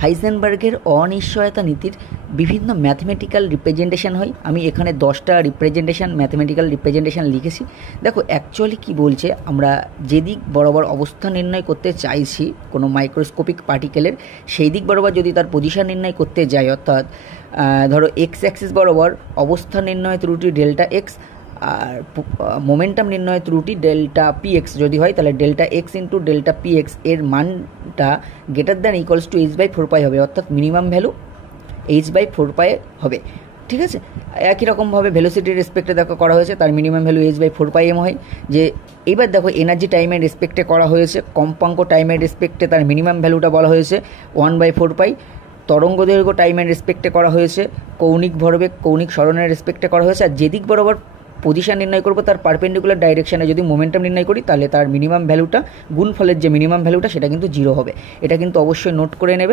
হাইজেনবার্গের অনিশ্চয়তা নীতির বিভিন্ন ম্যাথমেটিক্যাল রিপ্রেজেন্টেশন হয়। আমি এখানে 10টা ম্যাথমেটিক্যাল রিপ্রেজেন্টেশন লিখেছি। দেখো অ্যাকচুয়ালি কি বলছে, আমরা যেদিক বরাবর অবস্থান নির্ণয় করতে চাইছি কোনো মাইক্রোস্কোপিক পার্টিকেলের, সেই দিক বরাবর যদি তার পজিশন নির্ণয় করতে যাই, অর্থাৎ ধরো এক্স অ্যাক্সিস বরাবর অবস্থান নির্ণয় ত্রুটি ডেল্টা এক্স আর মোমেন্টাম নির্ণয় ত্রুটি ডেল্টা পি এক্স যদি হয়, তাহলে delta x into delta p x এর মানটা greater than equals to h by 4 pi হবে, অর্থাৎ minimum value h by 4 pi হবে। ঠিক আছে, একই রকমভাবে ভেলোসিটির রেসপেক্টে দেখো করা হয়েছে, তার minimum value h by 4 pi m হয়। যে এবার দেখো এনার্জি টাইমের রেসপেক্টে করা হয়েছে, কম্পাঙ্ক টাইমের রেসপেক্টে তার মিনিমাম ভ্যালুটা বলা হয়েছে 1/4 পাই। তরঙ্গ দৈর্ঘ্য টাইমের রেসপেক্টে করা হয়েছে, কৌণিক ভরবেগ কৌণিক সরণের রেসপেক্টে করা হয়েছে। আর যেদিক বরাবর পজিশন নির্ণয় করবো তার পারপেন্ডিকুলার ডাইরেকশানে যদি মোমেন্টাম নির্ণয় করি, তাহলে তার মিনিমাম ভ্যালুটা গুণফলের যে মিনিমাম ভ্যালুটা সেটা কিন্তু 0 হবে। এটা কিন্তু অবশ্যই নোট করে নেবে।